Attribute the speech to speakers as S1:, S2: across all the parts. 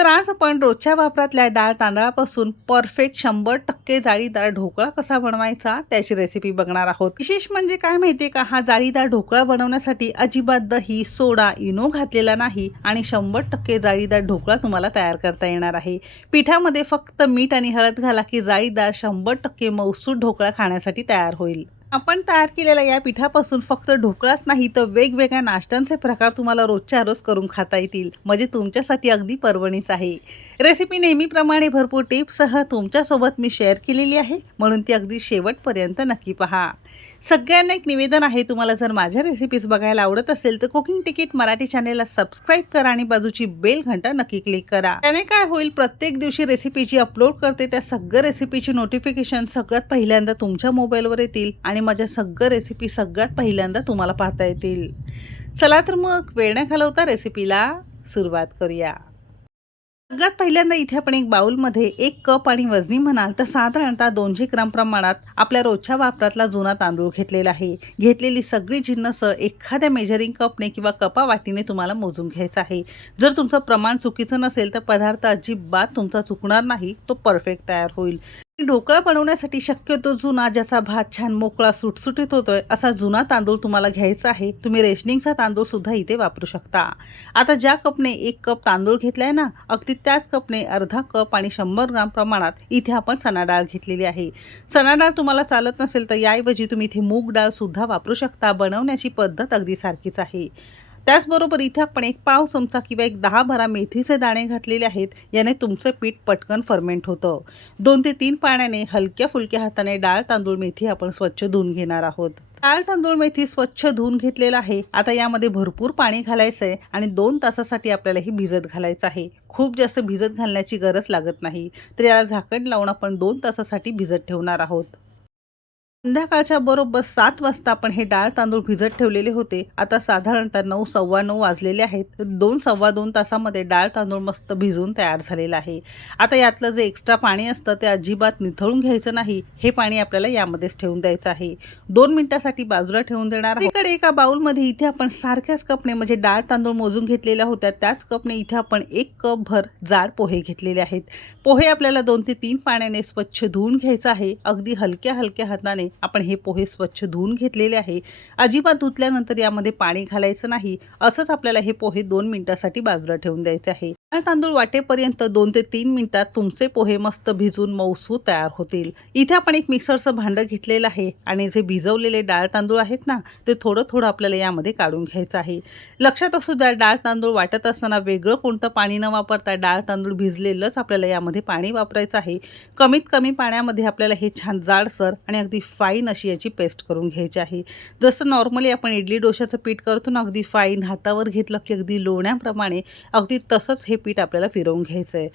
S1: तर आज आपण रोजच्या वापरातल्या डाळ तांदळापासून परफेक्ट शंभर टक्के जाळीदार ढोकळा कसा बनवायचा त्याची रेसिपी बघणार आहोत. विशेष म्हणजे काय माहितीये का? हा जाळीदार ढोकळा बनवण्यासाठी अजिबात दही सोडा इनो घातलेला नाही आणि शंभर टक्के जाळीदार ढोकळा तुम्हाला तयार करता येणार आहे. पिठामध्ये फक्त मीठ आणि हळद घाला की जाळीदार शंभर टक्के मौसूद ढोकळा खाण्यासाठी तयार होईल. आपण तयार केलेल्या या पिठापासून फक्त ढोकळाच नाही तर वेगवेगळ्या नाश्त्यांचे प्रकार तुम्हाला रोजच्या रोज करून खाता येतील. म्हणजे तुमच्यासाठी अगदी पर्वणीच आहे. रेसिपी नेहमीप्रमाणे भरपूर टिप्ससह तुमच्यासोबत मी शेअर केलेली आहे. म्हणून ती अगदी शेवटपर्यंत नक्की पहा. सगळ्यांना एक निवेदन आहे तुम्हाला जर माझ्या रेसिपीज बघायला आवडत असेल तर कुकिंग तिकीट मराठी चॅनेलला सबस्क्राईब करा आणि बाजूची बेल घंटा नक्की क्लिक करा. त्याने काय होईल प्रत्येक दिवशी रेसिपी जी अपलोड करते त्या सगळ्या रेसिपीची नोटिफिकेशन सगळ्यात पहिल्यांदा तुमच्या मोबाईलवर येतील आणि माझ्या सगळ्या रेसिपी सगळ्यात पहिल्यांदा तुम्हाला पाहता येतील. चला तर मग वेळ न घालवता रेसिपीला सुरुवात करूया. सगळ्यात पहिल्यांदा इथे आपण एक बाउलमध्ये एक कप आणि वजनी म्हणाल तर साधारणतः दोनशे ग्राम प्रमाणात आपल्या रोजच्या वापरातला जुना तांदूळ घेतलेला आहे. घेतलेली सगळी जिन्नस एखाद्या मेजरिंग कपने किंवा कपा वाटीने तुम्हाला मोजून घ्यायचं आहे. जर तुमचं प्रमाण चुकीचं नसेल तर पदार्थ अजिबात तुमचा चुकणार नाही तो परफेक्ट तयार होईल. ढोकळा बनवण्यासाठी शक्यतो जुना ज्याचा भात छान मोकळा सुटसुटीत होतोय असा जुना तांदूळ तुम्हाला घ्यायचा आहे. तुम्ही रेशनिंगचा तांदूळ सुद्धा इथे वापरू शकता. आता ज्या कपने एक कप तांदूळ घेतलाय ना अगदी त्याच कपने अर्धा कप आणि शंभर ग्राम प्रमाणात इथे आपण चणा डाळ घेतलेली आहे. चना डाळ तुम्हाला चालत नसेल तर याऐवजी तुम्ही इथे मूग डाळ सुद्धा वापरू शकता. बनवण्याची पद्धत अगदी सारखीच आहे. त्याचबरोबर इथे आपण एक पाव चमचा किंवा एक दहा बारा मेथीचे दाणे घातलेले आहेत याने तुमचं पीठ पटकन फर्मेंट होतं. दोन ते तीन पाण्याने हलक्या फुलक्या हाताने डाळ तांदूळ मेथी आपण स्वच्छ धुवून घेणार आहोत. डाळ तांदूळ मेथी स्वच्छ धुवून घेतलेला आहे. आता यामध्ये भरपूर पाणी घालायचं आहे आणि दोन तासासाठी आपल्याला ही भिजत घालायचं आहे. खूप जास्त भिजत घालण्याची गरज लागत नाही. तर याला झाकण लावून आपण दोन तासासाठी भिजत ठेवणार आहोत. संध्याकाळच्या बरोबर सात वाजता आपण हे डाळ तांदूळ भिजत ठेवलेले होते. आता साधारणतः नऊ सव्वा नऊ वाजलेले आहेत. दोन सव्वा दोन तासामध्ये डाळ तांदूळ मस्त भिजून तयार झालेलं आहे. आता यातलं जे एक्स्ट्रा पाणी असतं ते अजिबात निथळून घ्यायचं नाही. हे पाणी आपल्याला यामध्येच ठेवून द्यायचं आहे. दोन मिनिटासाठी बाजूला ठेवून देणार इकडे एका बाउलमध्ये इथे आपण सारख्याच कपने म्हणजे डाळ तांदूळ मोजून घेतलेल्या होत्या. त्याच कपने इथे आपण एक कप भर जाड पोहे घेतलेले आहेत. पोहे आपल्याला दोन ते तीन पाण्याने स्वच्छ धुवून घ्यायचं आहे. अगदी हलक्या हलक्या हाताने आपण हे पोहे स्वच्छ धुवून घेतलेले आहे. अजिबात धुतल्यानंतर यामध्ये पाणी घालायचं नाही असंच आपल्याला हे पोहे दोन मिनिटासाठी बाजूला ठेवून द्यायचे आहे. डाळ तांदूळ वाटेपर्यंत दोन ते तीन मिनिटात तुमचे पोहे मस्त भिजून मऊसू तयार होतील. इथे आपण एक मिक्सरचं भांडं घेतलेलं आहे आणि जे भिजवलेले डाळ तांदूळ आहेत ना ते थोडं थोडं आपल्याला यामध्ये काढून घ्यायचं आहे. लक्षात असू द्या डाळ तांदूळ वाटत असताना वेगळं कोणतं पाणी न वापरता डाळ तांदूळ भिजलेलंच आपल्याला यामध्ये पाणी वापरायचं आहे. कमीत कमी पाण्यामध्ये आपल्याला हे छान जाडसर आणि अगदी फाईन अशी याची पेस्ट करून घ्यायची आहे. जसं नॉर्मली आपण इडली डोशाचं पीठ करतो ना अगदी फाईन हातावर घेतलं की अगदी लोण्याप्रमाणे अगदी तसंच हे पीठ आपल्याला फिरवून घ्यायचं आहे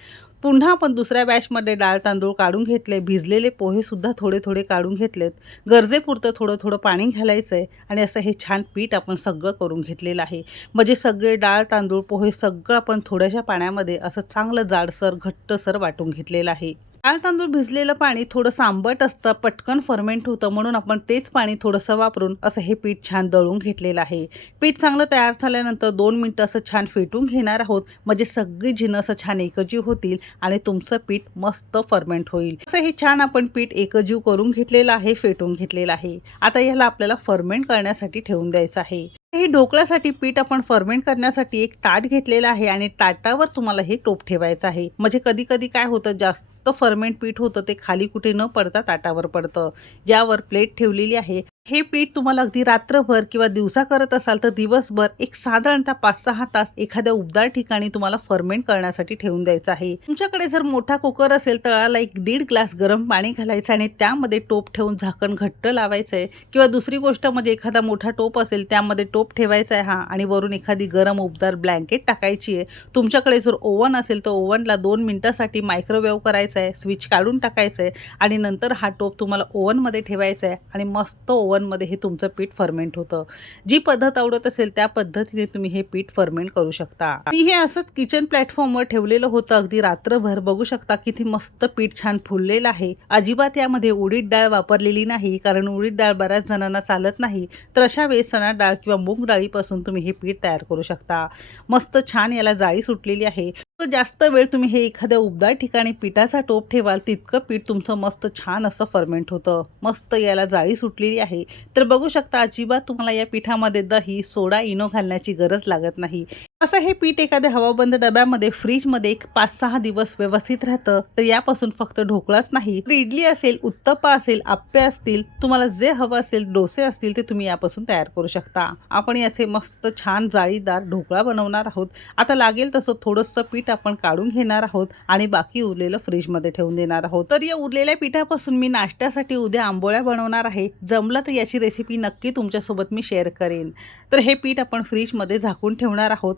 S1: पुन्हा आपण दुसऱ्या बॅचमध्ये डाळ तांदूळ काढून घेतले भिजलेले पोहेसुद्धा थोडे थोडे काढून घेतलेत. गरजेपुरतं थोडं थोडं पाणी घालायचं आहे आणि असं हे छान पीठ आपण सगळं करून घेतलेलं आहे. म्हणजे सगळे डाळ तांदूळ पोहे सगळं आपण थोड्याशा पाण्यामध्ये असं चांगलं जाडसर घट्टसर वाटून घेतलेलं आहे. डाळ तांदूळ भिजलेलं पाणी थोडंसं आंबट असतं पटकन फर्मेंट होतं म्हणून आपण तेच पाणी थोडंसं वापरून असं हे पीठ छान दळून घेतलेलं आहे. पीठ चांगलं तयार झाल्यानंतर दोन मिनटं असं छान फेटून घेणार आहोत. म्हणजे सगळी जिनस छान एकजीव होतील आणि तुमचं पीठ मस्त फर्मेंट होईल. असं हे छान आपण पीठ एकजीव करून घेतलेलं आहे फेटून घेतलेलं आहे. आता याला आपल्याला फर्मेंट करण्यासाठी ठेवून द्यायचं आहे. हे ढोकळ्यासाठी पीठ आपण फर्मेंट करण्यासाठी एक ताट घेतलेलं आहे आणि ताटावर तुम्हाला हे टोप ठेवायचं आहे. म्हणजे कधी कधी काय होतं जास्त फर्मेंट पीठ होतं ते खाली कुठे न पडता ताटावर पडतं. यावर प्लेट ठेवलेली आहे. हे पीठ तुम्हाला अगदी रात्रभर किंवा दिवसा करत असाल तर दिवसभर एक साधारणतः पाच सहा तास एखाद्या उबदार ठिकाणी तुम्हाला फर्मेंट करण्यासाठी ठेवून द्यायचं आहे. तुमच्याकडे जर मोठा कुकर असेल तळाला एक दीड ग्लास गरम पाणी घालायचं आणि त्यामध्ये टोप ठेवून झाकण घट्ट लावायचं आहे किंवा दुसरी गोष्ट म्हणजे एखादा मोठा टोप असेल त्यामध्ये टोप ठेवायचा आहे हा आणि वरून एखादी गरम उबदार ब्लँकेट टाकायची आहे तुमच्याकडे जर ओव्हन असेल तर ओव्हनला दोन मिनटासाठी मायक्रोवेव्ह करायचं आहे स्विच काढून टाकायचं आहे आणि नंतर हा टोप तुम्हाला ओव्हनमध्ये ठेवायचा आहे आणि मस्त ओव्हन ओव्हनमध्ये हे तुमचं पीठ फर्मेंट होतं. जी पद्धत आवडत असेल त्या पद्धतीने तुम्ही हे पीठ फर्मेंट करू शकता. मी हे असंच किचन प्लॅटफॉर्मवर ठेवलेलं होतं. अगदी रात्रभर बघू शकता किती मस्त पीठ छान फुललेलं आहे. अजिबात यामध्ये उडीद डाळ वापरलेली नाही कारण उडीद डाळ बऱ्याच जणांना चालत नाही. तर अशा वेळेस चणा डाळ किंवा मूग डाळीपासून तुम्ही हे पीठ तयार करू शकता. मस्त छान याला जाळी सुटलेली आहे. तर जास्त वेळ तुम्ही हे एखाद्या उबदार ठिकाणी पिठाचा टोप ठेवाल तितकं पीठ तुमचं मस्त छान असं फर्मेंट होतं. मस्त याला जाळी सुटलेली आहे. तर बघू शकता अजिबात तुम्हाला या पिठामध्ये दही सोडा इनो घालण्याची गरज लागत नाही. असं हे पीठ एखाद्या हवाबंद डब्यामध्ये फ्रीजमध्ये एक पाच सहा दिवस व्यवस्थित राहतं तर यापासून फक्त ढोकळाच नाही. तर इडली असेल उत्तप्पा असेल आप्पे असतील तुम्हाला जे हवं असेल डोसे असतील ते तुम्ही यापासून तयार करू शकता. आपण याचे मस्त छान जाळीदार ढोकळा बनवणार आहोत. आता लागेल तसं थोडंसं पीठ आपण काढून घेणार आहोत आणि बाकी उरलेलं फ्रीजमध्ये ठेवून देणार आहोत. तर या उरलेल्या पिठापासून मी नाश्त्यासाठी उद्या आंबोळ्या बनवणार आहे. जमलं तर याची रेसिपी नक्की तुमच्यासोबत मी शेअर करेन. तर हे पीठ आपण फ्रीजमध्ये झाकून ठेवणार आहोत.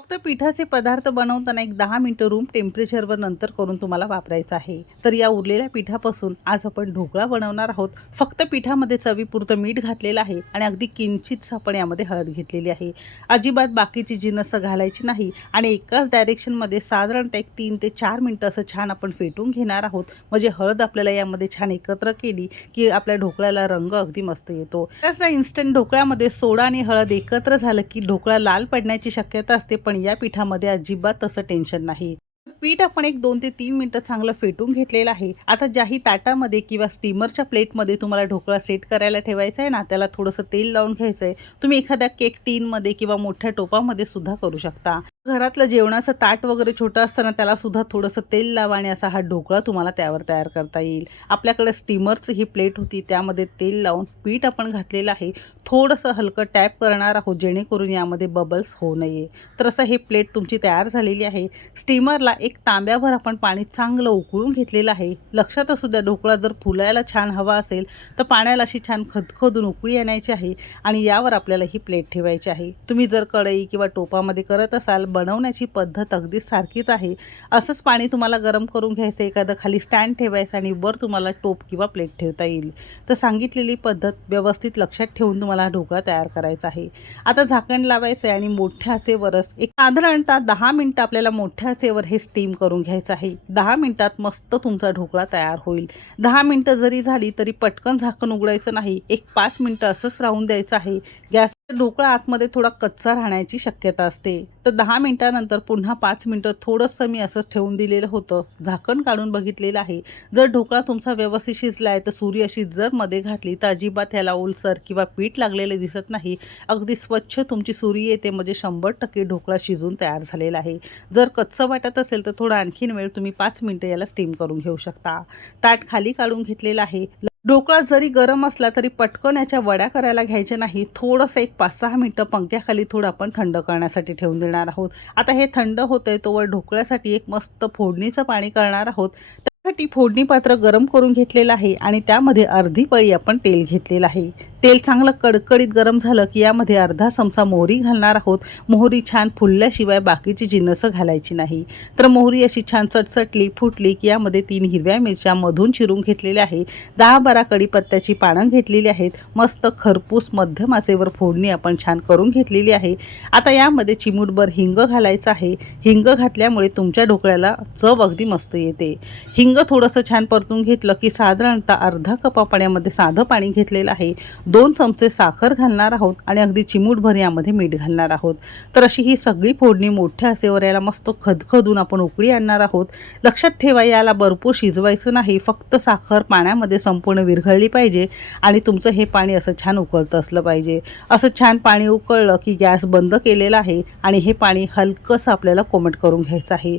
S1: फक्त पिठाचे पदार्थ बनवताना एक दहा मिनटं रूम टेम्परेचरवर नंतर करून तुम्हाला वापरायचं आहे. तर या उरलेल्या पिठापासून आज आपण ढोकळा बनवणार आहोत. फक्त पिठामध्ये चवीपुरतं मीठ घातलेलं आहे आणि अगदी किंचितच आपण यामध्ये हळद घेतलेली आहे. अजिबात बाकीची जिनसं घालायची नाही आणि एकाच डायरेक्शनमध्ये साधारणतः एक तीन ते चार मिनटं असं छान आपण फेटून घेणार आहोत. म्हणजे हळद आपल्याला यामध्ये छान एकत्र केली की आपल्या ढोकळ्याला रंग अगदी मस्त येतो. तसं इन्स्टंट ढोकळ्यामध्ये सोडा आणि हळद एकत्र झालं की ढोकळा लाल पडण्याची शक्यता असते. पण या पिठामध्ये अजिबात तसं टेन्शन नाही. पीठ आपण एक दोन ते तीन मिनटं चांगलं फेटून घेतलेलं आहे. आता ज्याही ताटामध्ये किंवा स्टीमरच्या प्लेटमध्ये तुम्हाला ढोकळा सेट करायला ठेवायचा आहे ना त्याला थोडंसं तेल लावून घ्यायचं आहे. तुम्ही एखाद्या केक टीनमध्ये किंवा मोठ्या टोपामध्ये सुद्धा करू शकता. घरातलं जेवणाचं ताट वगैरे छोटं असताना त्याला सुद्धा थोडंसं तेल लावा आणि असा हा ढोकळा तुम्हाला त्यावर तयार करता येईल. आपल्याकडे स्टीमरची ही प्लेट होती त्यामध्ये तेल लावून पीठ आपण घातलेलं आहे. थोडंसं हलकं टॅप करणार आहोत जेणेकरून यामध्ये बबल्स होऊ नये. तर असं हे प्लेट तुमची तयार झालेली आहे. स्टीमरला एक तांब्याभर आपण पाणी चांगलं उकळून घेतलेलं आहे. लक्षात असू द्या ढोकळा जर फुलायला छान हवा असेल तर पाण्याला अशी छान खदखदून उकळी आणायची आहे आणि यावर आपल्याला ही प्लेट ठेवायची आहे. तुम्ही जर कढई किंवा टोपामध्ये करत असाल बनवण्याची पद्धत अगदी सारखीच आहे. असंच पाणी तुम्हाला गरम करून घ्यायचं एखादं खाली स्टँड ठेवायचं आणि वर तुम्हाला टोप किंवा प्लेट ठेवता येईल. तर सांगितलेली पद्धत व्यवस्थित लक्षात ठेवून तुम्हाला ढोकळा तयार करायचा आहे. आता झाकण लावायचं आहे आणि मोठ्या आचेवरच एक साधारणतः दहा मिनटं आपल्याला मोठ्या आचेवर हे स्टीम करून घ्यायचं आहे. दहा मिनटात मस्त तुमचा ढोकळा तयार होईल. दहा मिनटं जरी झाली तरी पटकन झाकण उघडायचं नाही. एक पाच मिनटं असंच राहून द्यायचं आहे. गॅस ढोकळा आतमध्ये थोडा कच्चा राहण्याची शक्यता असते. तर दहा मिनिटानंतर पुन्हा पाच मिनटं थोडंसं मी असंच ठेवून दिलेलं होतं. झाकण काढून बघितलेलं आहे. जर ढोकळा तुमचा व्यवस्थित शिजला आहे तर सुरी अशी जर मध्ये घातली तर अजिबात ह्याला ओलसर किंवा पीठ लागलेले दिसत नाही. अगदी स्वच्छ तुमची सुरी येते. म्हणजे शंभर टक्के ढोकळा शिजून तयार झालेला आहे. जर कच्चं वाटत असेल तर थोडा आणखीन वेळ तुम्ही पाच मिनटं याला स्टीम करून घेऊ शकता. ताट खाली काढून घेतलेलं आहे. ढोकळा जरी गरम असला तरी पटकन याच्या वड्या करायला घ्यायच्या नाही. थोडंसं एक पाच सहा मिनटं पंख्याखाली थोडं आपण थंड करण्यासाठी ठेवून देणार आहोत. आता हे थंड होतंय तोवर ढोकळ्यासाठी एक मस्त फोडणीचं पाणी करणार आहोत. त्यासाठी फोडणी पात्र गरम करून घेतलेलं आहे आणि त्यामध्ये अर्धी पळी आपण तेल घेतलेलं आहे. तेल चांगलं कडकडीत गरम झालं की यामध्ये अर्धा चमचा मोहरी घालणार आहोत. मोहरी छान फुलल्याशिवाय बाकीची जिन्नसं घालायची नाही. तर मोहरी अशी छान चटचटली फुटली की यामध्ये तीन हिरव्या मिरच्या मधून चिरून घेतलेल्या आहे. दहा बारा कडीपत्त्याची पानं घेतलेली आहेत. मस्त खरपूस मध्यम मासेवर फोडणी आपण छान करून घेतलेली आहे. आता यामध्ये चिमूटभर हिंग घालायचं आहे. हिंग घातल्यामुळे तुमच्या ढोकळ्याला चव अगदी मस्त येते. हिंग थोडंसं छान परतून घेतलं की साधारणतः अर्धा कपा पाण्यामध्ये साधं पाणी घेतलेलं आहे. दोन चमचे साखर घालणार आहोत आणि अगदी चिमूटभर यामध्ये मीठ घालणार आहोत. तर अशी ही सगळी फोडणी मोठ्या असेवर याला मस्त खदखदून आपण उकळी आणणार आहोत. लक्षात ठेवा याला भरपूर शिजवायचं नाही. फक्त साखर पाण्यामध्ये संपूर्ण विरघळली पाहिजे आणि तुमचं हे पाणी असं छान उकळतं असलं पाहिजे. असं छान पाणी उकळलं की गॅस बंद केलेला आहे आणि हे पाणी हलकंसं आपल्याला कोमट करून घ्यायचं आहे.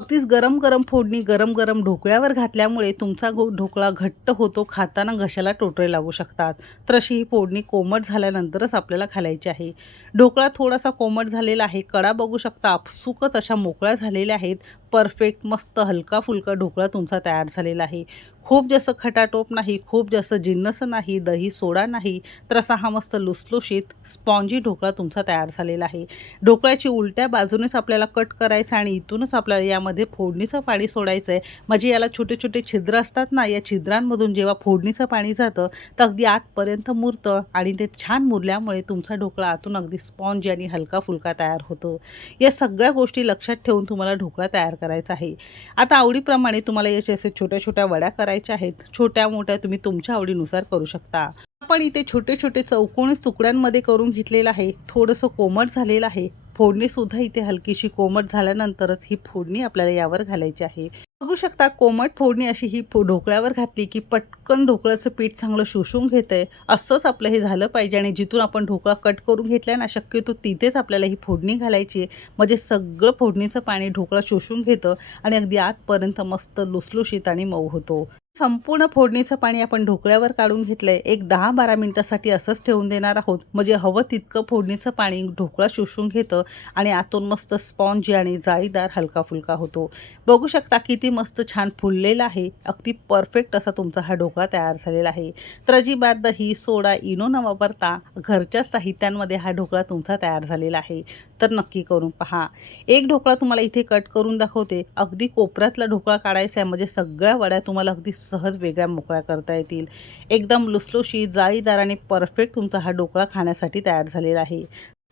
S1: अगदीच गरम गरम फोडणी गरम गरम ढोकळ्यावर घातल्यामुळे तुमचा गो ढोकळा घट्ट होतो खाताना घशाला टोटरे लागू शकतात. तर अशी ही फोडणी कोमट झाल्यानंतरच आपल्याला घालायची आहे. ढोकळा थोडासा कोमट झालेला आहे. कडा बघू शकता आपसुकच अशा मोकळ्या झालेल्या आहेत. परफेक्ट मस्त हलका फुलका ढोकळा तुमचा तयार झालेला आहे. खूप जास्त खटाटोप नाही खूप जास्त जिन्नस नाही दही सोडा नाही तर असा हा मस्त लुसलुशीत स्पॉन्जी ढोकळा तुमचा तयार झालेला आहे. ढोकळ्याची उलट्या बाजूनेच आपल्याला कट करायचं आणि इथूनच आपल्याला यामध्ये फोडणीचं पाणी सोडायचं आहे म्हणजे याला छोटे छोटे छिद्र असतात ना या छिद्रांमधून जेव्हा फोडणीचं पाणी जातं तर अगदी आतपर्यंत मुरतं आणि ते छान मुरल्यामुळे तुमचा ढोकळा आतून अगदी स्पॉन्जी आणि हलका फुलका तयार होतो. या सगळ्या गोष्टी लक्षात ठेवून तुम्हाला ढोकळा तयार करायचा आहे. आता आवडीप्रमाणे तुम्हाला याचे असे छोट्या छोट्या वड्या करायच्या आहेत. छोट्या मोठ्या तुम्ही तुमच्या आवडीनुसार करू शकता. आपण इथे छोटे छोटे चौकोनी तुकड्यांमध्ये करून घेतलेलं आहे. थोडंसं कोमट झालेलं आहे. फोडणीसुद्धा इथे हलकीशी कोमट झाल्यानंतरच ही फोडणी आपल्याला यावर घालायची आहे. बघू शकता कोमट फोडणी अशी ही ढोकळ्यावर घातली की पटकन ढोकळ्याचं पीठ चांगलं शोषून घेतंय. असंच आपलं हे झालं पाहिजे आणि जिथून आपण ढोकळा कट करून घेतला ना शक्यतो तिथेच आपल्याला ही फोडणी घालायची आहे. म्हणजे सगळं फोडणीचं पाणी ढोकळा शोषून घेतं आणि अगदी आतपर्यंत मस्त लुसलुशीत आणि मऊ होतो. संपूर्ण फोडणीचं पाणी आपण ढोकळ्यावर काढून घेतलंय. एक दहा बारा मिनिटासाठी असंच ठेवून देणार आहोत. म्हणजे हवं तितकं फोडणीचं पाणी ढोकळा शोषून घेतं आणि आतून मस्त स्पॉन्जी आणि जाळीदार हलका फुलका होतो. बघू शकता किती मस्त छान फुललेला आहे. अगदी परफेक्ट असा तुमचा हा ढोकळा तयार झालेला आहे. तर अजिबात दही सोडा इनो न वापरता घरच्या साहित्यांमध्ये हा ढोकळा तुमचा तयार झालेला आहे. तर नक्की करून पहा. एक ढोकळा तुम्हाला इथे कट करून दाखवते. अगदी कोपऱ्यातला ढोकळा काढायचा आहे. म्हणजे सगळ्या वड्या तुम्हाला अगदी सहज वेगळ्या मोकळ्या करता येतील. एकदम लुसलुशी जाळीदार आणि परफेक्ट तुमचा हा ढोकळा खाण्यासाठी तयार झालेला आहे.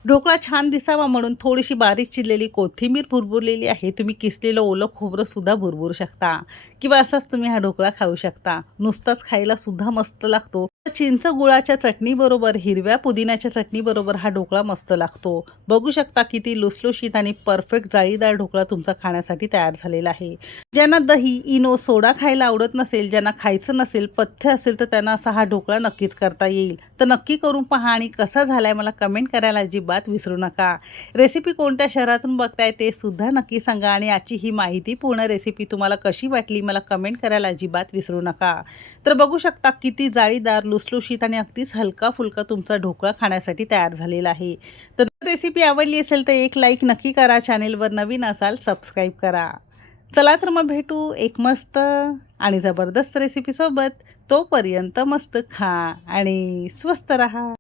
S1: ढोकळा छान दिसावा म्हणून थोडीशी बारीक चिरलेली कोथिंबीर भुरभुरलेली आहे. तुम्ही किसलेलं ओलं खोबरं सुद्धा भुरभुरू शकता. किंवा असाच तुम्ही हा ढोकळा खाऊ शकता. नुसताच खायला सुद्धा मस्त लागतो. चिंच गुळाच्या चटणीबरोबर हिरव्या पुदिन्याच्या चटणीबरोबर हा ढोकळा मस्त लागतो. बघू शकता किती लुसलुशीत आणि परफेक्ट जाळीदार ढोकळा तुमचा खाण्यासाठी तयार झालेला आहे. ज्यांना दही इनो सोडा खायला आवडत नसेल ज्यांना खायचं नसेल पथ्य असेल तर त्यांना असा हा ढोकळा नक्कीच करता येईल. तर नक्की करून पहा आणि कसा झालाय मला कमेंट करायला अजिबात विसरू नका. रेसिपी कोणत्या शहरातून बघताय ते सुद्धा नक्की सांगा आणि आजची ही माहिती पूर्ण रेसिपी तुम्हाला कशी वाटली मला कमेंट करायला अजिबात विसरू नका. तर बघू शकता किती जाळीदार लुसलुशीत आणि अगदीच हलका फुलका तुमचा ढोकळा खाण्यासाठी तयार झालेला आहे. तर रेसिपी आवडली असेल तर एक लाईक नक्की करा. चॅनेलवर नवीन असाल सबस्क्राईब करा. चला तर मग भेटू एक मस्त आणि जबरदस्त रेसिपीसोबत तोपर्यंत मस्त खा आणि स्वस्त रहा.